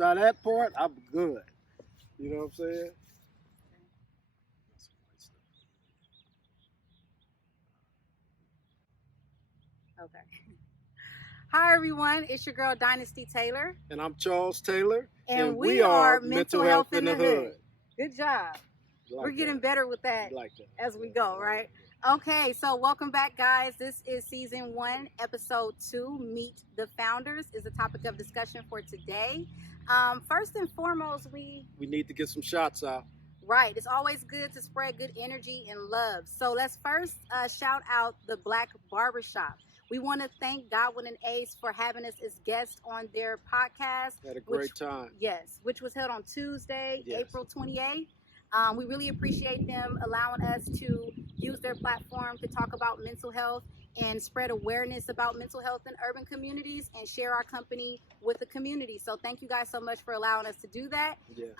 After that part, I'm good. You know what I'm saying? Okay. Hi, everyone. It's your girl, Dynasty Taylor. And I'm Charles Taylor, And we we are are Mental Health in the Hood. Good job. We're getting better with that as we go, right? Okay, so welcome back, guys. This is season 1, episode 2. Meet the Founders is the topic of discussion for today. First and foremost, we need to get some shots out. Right. It's always good to spread good energy and love. So let's first shout out the Black Barbershop. We want to thank Godwin and Ace for having us as guests on their podcast. Had a great time. Yes, which was held on Tuesday, April 28th. We really appreciate them allowing us to use their platform to talk about mental health and spread awareness about mental health in urban communities and share our company with the community. So thank you guys so much for allowing us to do that. Yes.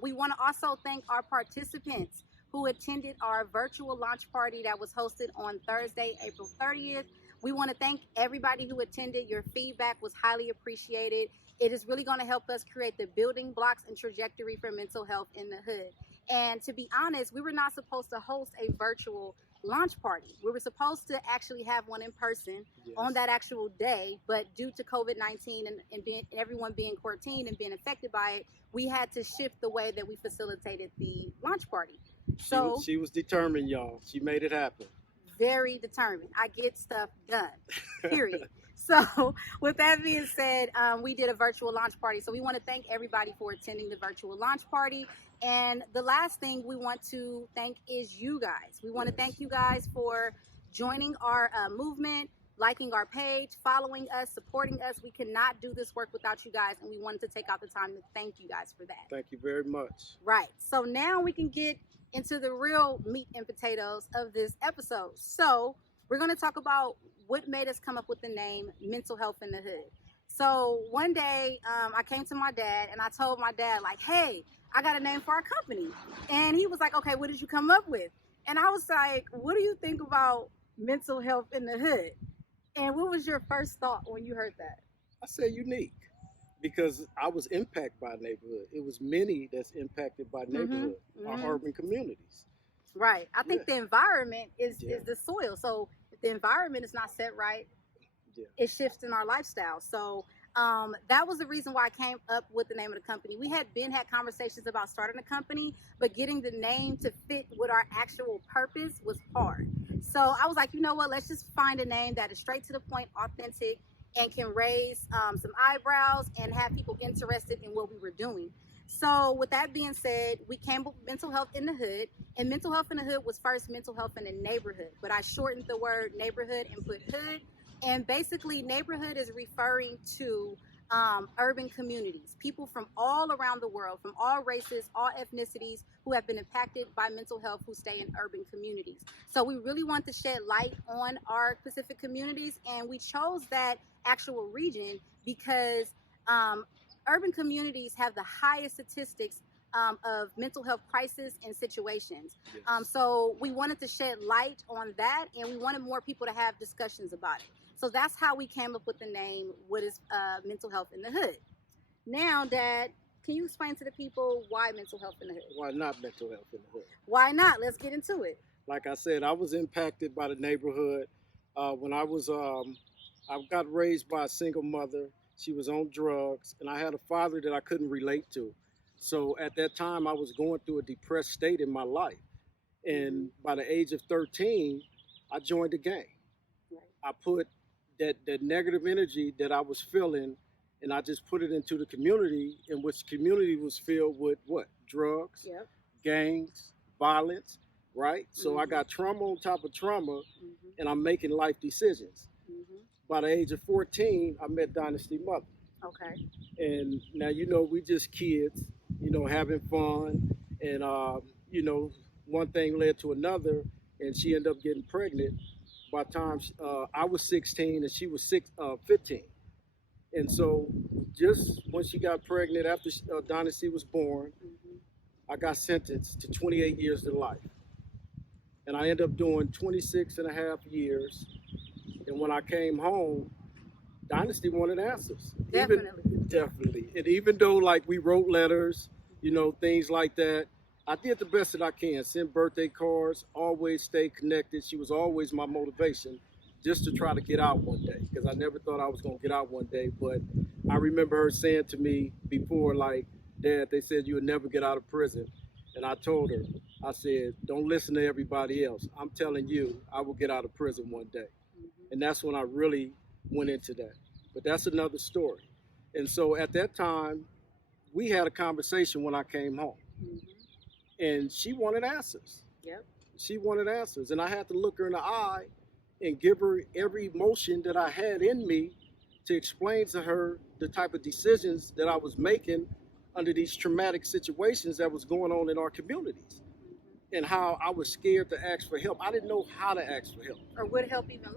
We want to also thank our participants who attended our virtual launch party that was hosted on Thursday, April 30th. We want to thank everybody who attended. Your feedback was highly appreciated. It is really going to help us create the building blocks and trajectory for mental health in the hood. And to be honest, we were not supposed to host a virtual launch party. We were supposed to actually have one in person on that actual day, but due to COVID-19 and everyone being quarantined and being affected by it, we had to shift the way that we facilitated the launch party. So she was determined, y'all. She made it happen. Very determined. I get stuff done, period. So with that being said, we did a virtual launch party. So we want to thank everybody for attending the virtual launch party. And the last thing we want to thank is you guys. We want to thank you guys for joining our movement, liking our page, following us, supporting us. We cannot do this work without you guys. And we wanted to take out the time to thank you guys for that. Thank you very much. Right. So now we can get into the real meat and potatoes of this episode. So we're going to talk about what made us come up with the name Mental Health in the Hood. So one day I came to my dad and I told my dad, like, hey, I got a name for our company. And he was like, okay, what did you come up with? And I was like, what do you think about mental health in the hood? And what was your first thought when you heard that? I said unique, because I was impacted by neighborhood. It was many that's impacted by neighborhood, our urban communities. Right. I think the environment is the soil. So if the environment is not set right, it shifts in our lifestyle. So that was the reason why I came up with the name of the company. We had conversations about starting a company, but getting the name to fit with our actual purpose was hard. So I was like, you know what, let's just find a name that is straight to the point, authentic, and can raise some eyebrows and have people interested in what we were doing. So with that being said, we came up with Mental Health in the Hood, and Mental Health in the Hood was first mental health in a neighborhood, but I shortened the word neighborhood and put hood. And basically neighborhood is referring to urban communities, people from all around the world, from all races, all ethnicities, who have been impacted by mental health, who stay in urban communities. So we really want to shed light on our specific communities, and we chose that actual region because urban communities have the highest statistics of mental health crisis and situations. So we wanted to shed light on that, and we wanted more people to have discussions about it. So that's how we came up with the name, what is Mental Health in the Hood. Now, Dad, can you explain to the people why mental health in the hood? Why not mental health in the hood? Why not? Let's get into it. Like I said, I was impacted by the neighborhood when I was, I got raised by a single mother. She was on drugs, and I had a father that I couldn't relate to. So at that time, I was going through a depressed state in my life. And by the age of 13, I joined the gang. Right. I put that negative energy that I was feeling, and I just put it into the community, in which the community was filled with what? Drugs, gangs, violence, right? So I got trauma on top of trauma, and I'm making life decisions. By the age of 14, I met Dynasty Mother. Okay. And now, you know, we just kids, you know, having fun. And, you know, one thing led to another, and she ended up getting pregnant. By the time I was 16 and she was 15. And so just when she got pregnant, after Dynasty was born, I got sentenced to 28 years to life. And I ended up doing 26 and a half years. And when I came home, Dynasty wanted answers. Definitely. Definitely. And even though like we wrote letters, things like that, I did the best that I can. Send birthday cards, always stay connected. She was always my motivation just to try to get out one day because I never thought I was going to get out one day. But I remember her saying to me before, like, Dad, they said you would never get out of prison. And I told her, I said, don't listen to everybody else. I'm telling you, I will get out of prison one day. And that's when I really went into that. But that's another story. And so at that time, we had a conversation when I came home. And she wanted answers. Yep. She wanted answers. And I had to look her in the eye and give her every emotion that I had in me to explain to her the type of decisions that I was making under these traumatic situations that was going on in our communities. And how I was scared to ask for help. I didn't know how to ask for help. Or what help even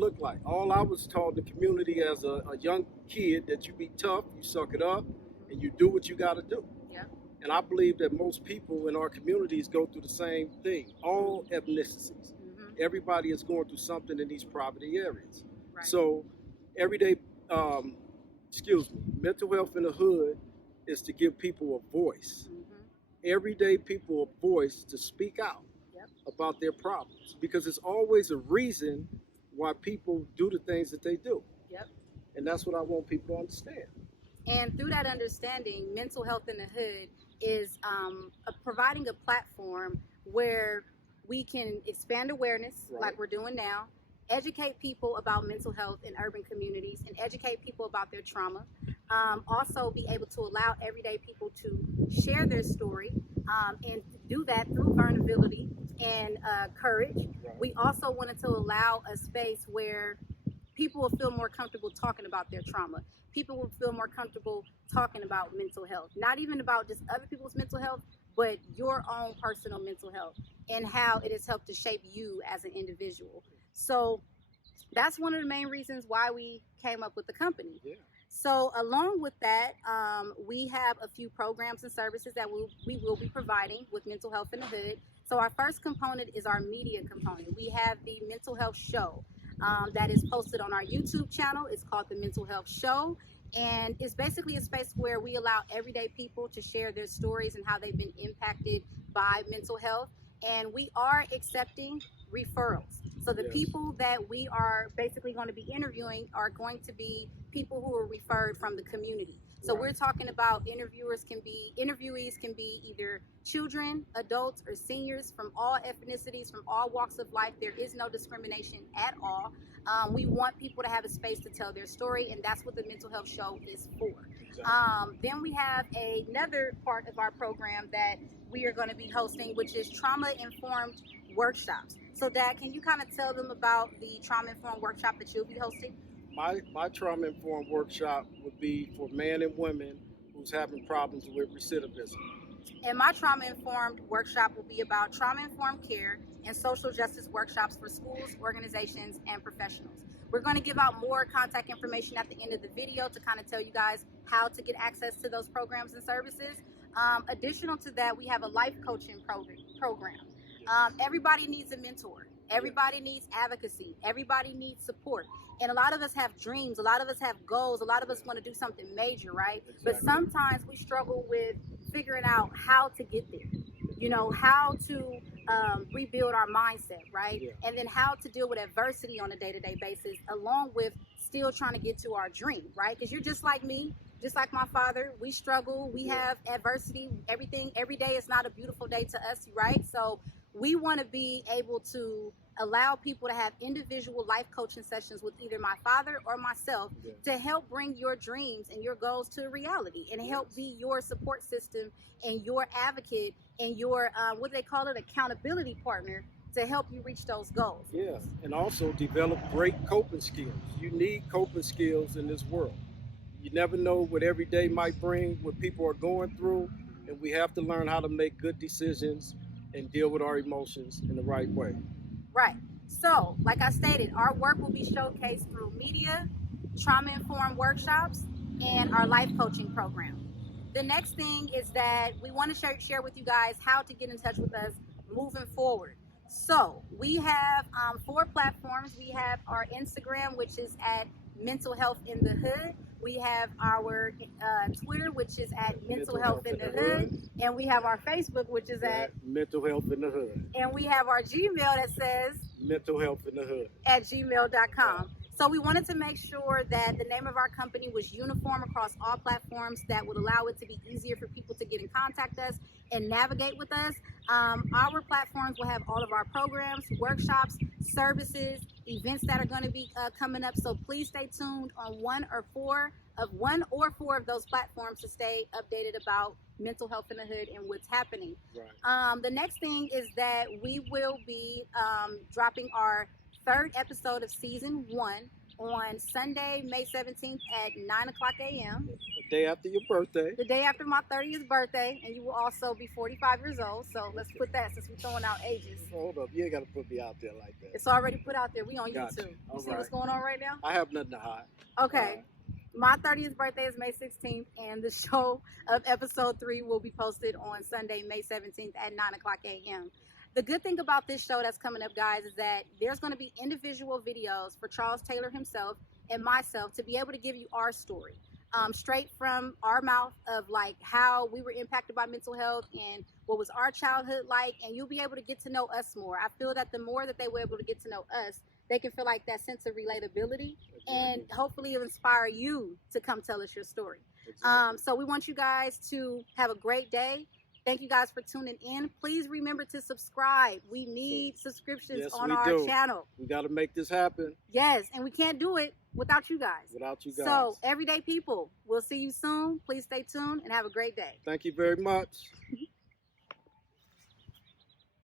look like. All I was taught in the community as a young kid that you be tough, you suck it up, and you do what you got to do. Yeah. And I believe that most people in our communities go through the same thing, all ethnicities. Everybody is going through something in these poverty areas. Right. So everyday, mental health in the hood is to give people a voice. Everyday people a voice to speak out about their problems because it's always a reason why people do the things that they do. And that's what I want people to understand. And through that understanding, mental health in the hood is providing a platform where we can expand awareness like we're doing now, educate people about mental health in urban communities, and educate people about their trauma. Also be able to allow everyday people to share their story and do that through vulnerability and courage. We also wanted to allow a space where people will feel more comfortable talking about their trauma. People will feel more comfortable talking about mental health, not even about just other people's mental health, but your own personal mental health and how it has helped to shape you as an individual. So that's one of the main reasons why we came up with the company. Yeah. So along with that, we have a few programs and services that we will be providing with mental health in the hood. So our first component is our media component. We have the mental health show that is posted on our YouTube channel. It's called the Mental Health Show. And it's basically a space where we allow everyday people to share their stories and how they've been impacted by mental health. And we are accepting referrals. So the people that we are basically going to be interviewing are going to be people who are referred from the community. So we're talking about interviewees can be either children, adults, or seniors from all ethnicities, from all walks of life. There is no discrimination at all. We want people to have a space to tell their story, and that's what the mental health show is for. Exactly. Then we have another part of our program that we are going to be hosting, which is trauma-informed workshops. So, Dad, can you kind of tell them about the trauma-informed workshop that you'll be hosting? My trauma-informed workshop would be for men and women who's having problems with recidivism. And my trauma-informed workshop will be about trauma-informed care and social justice workshops for schools, organizations, and professionals. We're going to give out more contact information at the end of the video to kind of tell you guys how to get access to those programs and services. Additional to that, we have a life coaching program. Everybody needs a mentor. Everybody needs advocacy. Everybody needs support. And a lot of us have dreams. A lot of us have goals. A lot of us want to do something major, right? Exactly. But sometimes we struggle with figuring out how to get there. You know, how to rebuild our mindset, right? Yeah. And then how to deal with adversity on a day-to-day basis, along with still trying to get to our dream, right? Because you're just like me, just like my father. We struggle. We have adversity. Every day is not a beautiful day to us, right? So we want to be able to allow people to have individual life coaching sessions with either my father or myself to help bring your dreams and your goals to reality and help be your support system and your advocate and your, what they call it, accountability partner to help you reach those goals. Yeah, and also develop great coping skills. You need coping skills in this world. You never know what every day might bring, what people are going through, and we have to learn how to make good decisions and deal with our emotions in the right way. Right. So, like I stated, our work will be showcased through media, trauma-informed workshops, and our life coaching program. The next thing is that we want to share with you guys how to get in touch with us moving forward. So, we have 4 platforms. We have our Instagram, which is at Mental Health in the Hood. We have our Twitter, which is at Mental Health in the Hood. And we have our Facebook, which is at Mental Health in the Hood. And we have our Gmail that says Mental Health in the Hood at gmail.com. So we wanted to make sure that the name of our company was uniform across all platforms that would allow it to be easier for people to get in contact us and navigate with us. Our platforms will have all of our programs, workshops, services, events that are going to be coming up. So please stay tuned on one or four of those platforms to stay updated about Mental Health in the Hood and what's happening. Right. The next thing is that we will be dropping our 3rd episode of season 1 on Sunday, May 17th at 9 o'clock a.m. The day after your birthday. The day after my 30th birthday, and you will also be 45 years old. So let's put that, since we're throwing out ages. Hold up, you ain't got to put me out there like that. It's already put out there. We on Gotcha. YouTube. You see what's going on right now? I have nothing to hide. Okay. My 30th birthday is May 16th, and the show of episode 3 will be posted on Sunday, May 17th at 9 o'clock a.m. The good thing about this show that's coming up, guys, is that there's going to be individual videos for Charles Taylor himself and myself to be able to give you our story, straight from our mouth of like how we were impacted by mental health and what was our childhood like, and you'll be able to get to know us more. I feel that the more that they were able to get to know us, they can feel like that sense of relatability and hopefully inspire you to come tell us your story. So we want you guys to have a great day. Thank you guys for tuning in. Please remember to subscribe. We need subscriptions on our channel. We got to make this happen. Yes, and we can't do it without you guys. Without you guys. So, everyday people, we'll see you soon. Please stay tuned and have a great day. Thank you very much.